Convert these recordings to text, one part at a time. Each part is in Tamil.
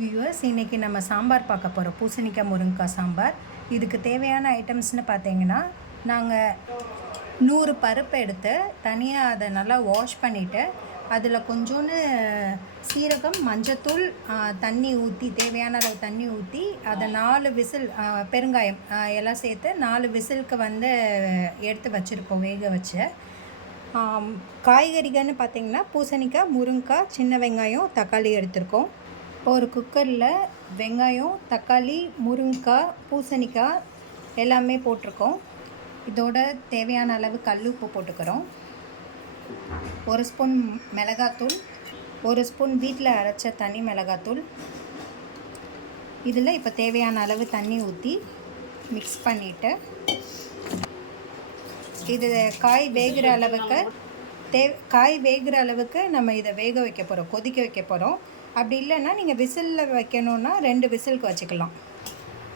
வியூவர்ஸ், இன்றைக்கி நம்ம சாம்பார் பார்க்க போகிறோம். பூசணிக்காய் முருங்கைக்காய் சாம்பார். இதுக்கு தேவையான ஐட்டம்ஸ்னு பார்த்தீங்கன்னா, நாங்கள் 100 பருப்பு எடுத்து தனியாக அதை நல்லா வாஷ் பண்ணிவிட்டு அதில் கொஞ்சோண்டு சீரகம், மஞ்சத்தூள், தண்ணி ஊற்றி தேவையான அளவு தண்ணி ஊற்றி அதை 4 விசில், பெருங்காயம் எல்லாம் சேர்த்து 4 விசிலுக்கு எடுத்து வச்சுருக்கோம் வேக வச்சு. காய்கறிகள்னு பார்த்திங்கன்னா பூசணிக்காய், முருங்கைக்காய், சின்ன வெங்காயம், தக்காளி எடுத்திருக்கோம். ஒரு குக்கரில் வெங்காயம், தக்காளி, முருங்கைக்காய், பூசணிக்காய் எல்லாமே போட்டிருக்கோம். இதோட தேவையான அளவு கல் உப்பு போட்டுக்கிறோம். 1 ஸ்பூன் மிளகாத்தூள், 1 ஸ்பூன் வீட்டில் அரைச்ச தனி மிளகாத்தூள். இதில் இப்போ தேவையான அளவு தண்ணி ஊற்றி மிக்ஸ் பண்ணிவிட்டு இது காய் வேகிற அளவுக்கு நம்ம இதை வேக வைக்க போகிறோம், கொதிக்க வைக்க போகிறோம். அப்படி இல்லைன்னா நீங்கள் விசிலில் வைக்கணுன்னா 2 விசிலுக்கு வச்சுக்கலாம்.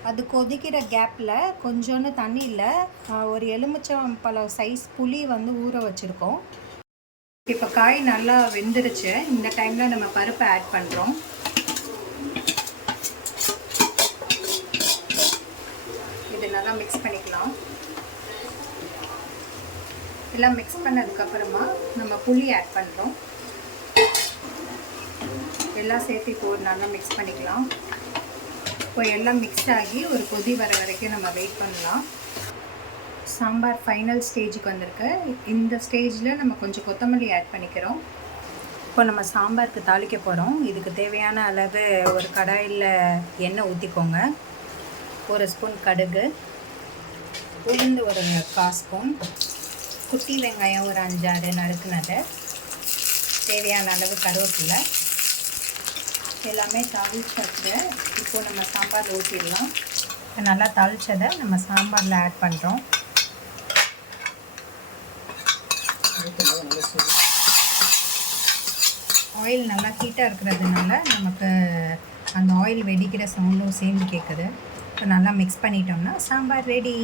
அது கொதிக்கிற கேப்பில் கொஞ்சோண்டு தண்ணியில் ஒரு எலுமிச்சம்பழம் சைஸ் புளி ஊற வச்சுருக்கோம். இப்போ காய் நல்லா வெந்துருச்சு. இந்த டைமில் நம்ம பருப்பை ஆட் பண்ணுறோம். இது நல்லா மிக்ஸ் பண்ணிக்கலாம். எல்லாம் மிக்ஸ் பண்ணதுக்கப்புறமா நம்ம புளி ஆட் பண்ணுறோம். எல்லாம் சேர்த்து இப்போ நல்லா மிக்ஸ் பண்ணிக்கலாம். இப்போ எல்லாம் மிக்ஸ் ஆகி ஒரு கொதி வர வரைக்கும் நம்ம வெயிட் பண்ணலாம். சாம்பார் ஃபைனல் ஸ்டேஜுக்கு வந்திருக்கு. இந்த ஸ்டேஜில் நம்ம கொஞ்சம் கொத்தமல்லி ஆட் பண்ணிக்கிறோம். இப்போ நம்ம சாம்பாருக்கு தாளிக்க போகிறோம். இதுக்கு தேவையான அளவு ஒரு கடாயில் எண்ணெய் ஊற்றிக்கோங்க. 1 ஸ்பூன் கடுகு, உளுந்து ஒரு 1/4 ஸ்பூன், குட்டி வெங்காயம் ஒரு 5-6 நறுக்குனது, தேவையான அளவு கருவேப்பிலை எல்லாமே தாளிச்சது இப்போ நம்ம சாம்பாரில் ஊற்றிடலாம். நல்லா தாளிச்சதை நம்ம சாம்பாரில் ஆட் பண்ணுறோம். ஆயில் நல்லா ஹீட்டாக இருக்கிறதுனால நமக்கு அந்த ஆயில் வெடிக்கிற சவுண்டும் சேர்ந்து கேட்குது. இப்போ நல்லா மிக்ஸ் பண்ணிட்டோம்னா சாம்பார் ரெடி.